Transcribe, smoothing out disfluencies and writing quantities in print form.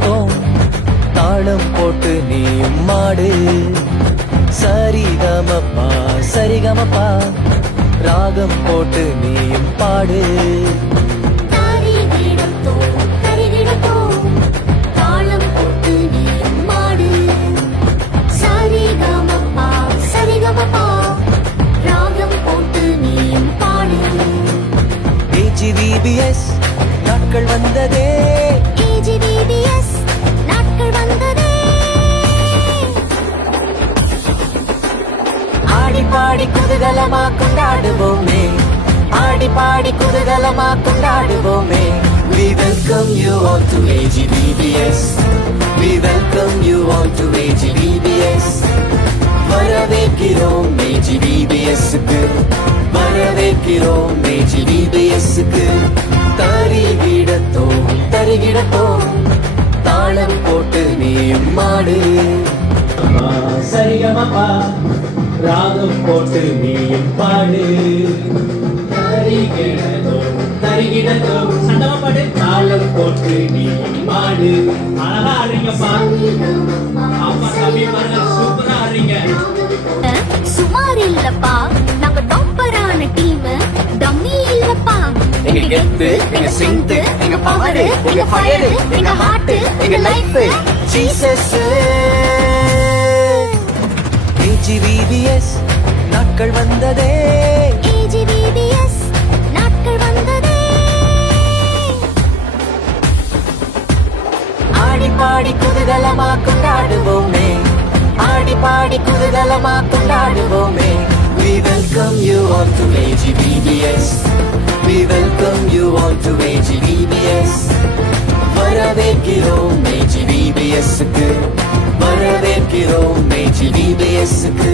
கிடப்போம் தாளம் போட்டு நீயும் மாடு சரிகமப்பா சரிகமப்பா ராகம் போட்டு நீயும் பாடு AGVBS நாட்கள் வந்ததே AGVBS நாட்கள் வந்ததே ஆடி பாடி குதூகலமா கொண்டாடுவோமே ஆடி பாடி குதூகலமா கொண்டாடுவோமே We welcome you all to AGVBS We welcome you all to AGVBS வரவேற்கிறோம் AGVBS-க்கு வரவேற்கிறோம் AGVBS-க்கு தருகிடத்தோம் தாளம் போட்டு நீயும் மாடு சரிகமப்பா ராகம் போட்டு நீயும் பாடு தருகிடத்தோம் சண்டமா பாடு தாளம் போட்டு நீயும் மாடு அழகா ஆடுறீங்கப்பா அப்பா தம்பி பாருங்க சூப்பரா ஆடுறீங்க சுமார் இல்லப்பா நாங்க டாப்பரான டீம் டம்மி இல்லப்பா எங்க கெத்து எங்க ஸ்ட்ரெngth எங்க பவர் எங்க ஃபயர் எங்க ஹார்ட் எங்க லைஃப் ஜீசஸ் AGVBS நாட்கள் வந்ததே AGVBS நாட்கள் வந்ததே ஆடி பாடி குதூகலமா கொண்டாடுவோமே ஆடி பாடி குதூகலமா கொண்டாடுவோமே We welcome you all to AGVBS We welcome you all to AGVBS வரவேற்கிறோம் AGVBS-க்கு வரவேற்கிறோம் AGVBS-க்கு